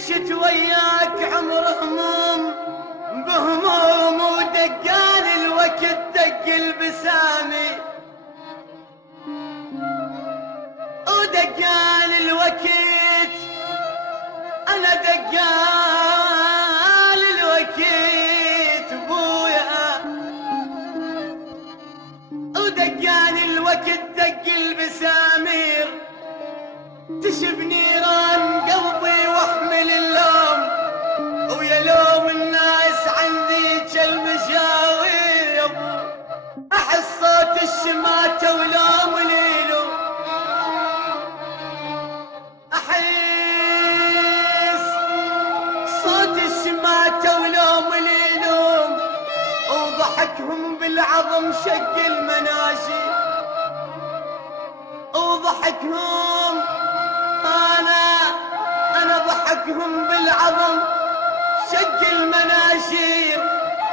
عشت وياك عمر هموم بهموم، ودقال الوقت دق البسامي، ودقال الوقت انا دقال الوقت بويا، ودقال الوقت دق البسامير، تشب نيران قلبي واحمل اللوم، ويا لوم الناس عن ذيك المشاوير يا ابو، احس صوت الشماتة ولوم ليلو، احس صوت الشماتة ولوم ليلو، وضحكهم بالعظم شق المناشي، وضحكهم أنا ضحكهم بالعظم شق المناشير،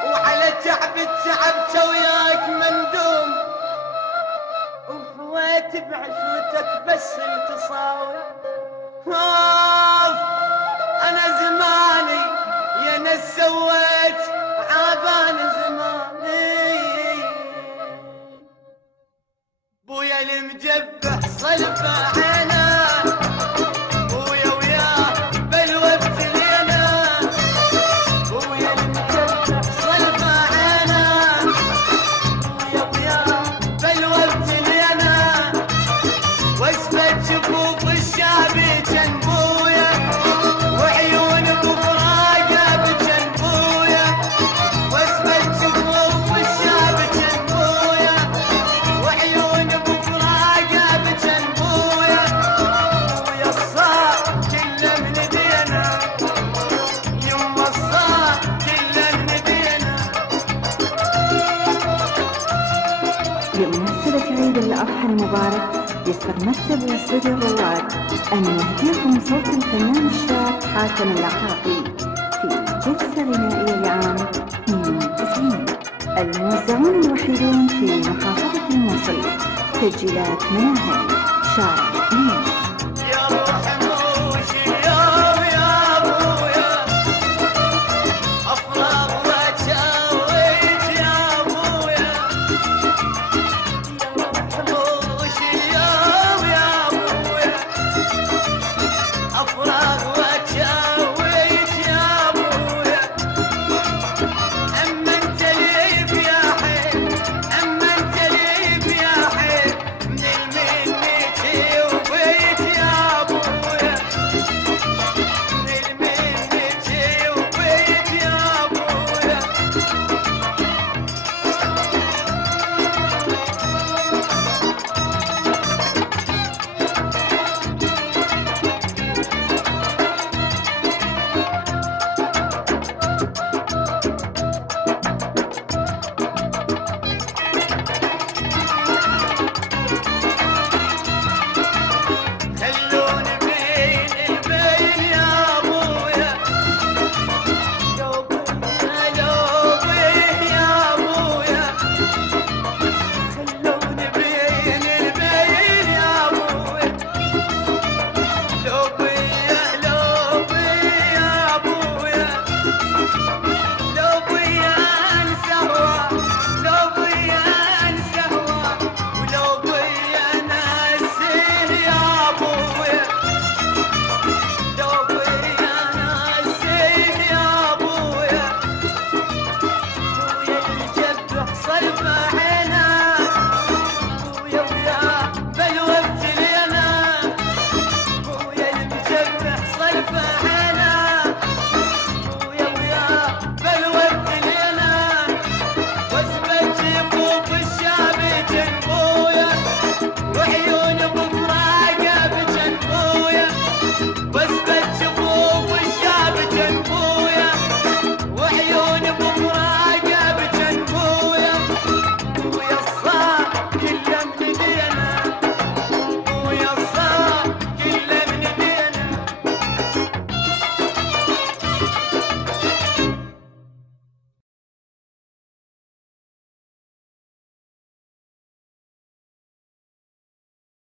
وعلى تعب تعبت وياك مندوم، وهويت بعشوتك بس التصاوي، أنا زماني يا ناس سويت عابان زماني، بويا المجبح صلفة عينه، بويا وياه بلوى ابتلينا، بويا المجبح صلفة عينه، بويا وياه بلوى ابتلينا، واسمة شفوف الشعب جن بويا، وعيون بفراقه بجن بويا، واسمة شفوف الشعب جن بويا، وعيون بفراقه بجن بويا، بويا الصار كله من دينا، يما الصار كله من دينا. بمناسبة عيد الأضحى المبارك يسر مكتب واستوديو رواد أن يهديكم صوت الفنان الشاب حاتم العقاقي في جلسة غنائية لعام 92، الموزعون الوحيدون في محافظة الموصل، تسجيلات مناهل شارع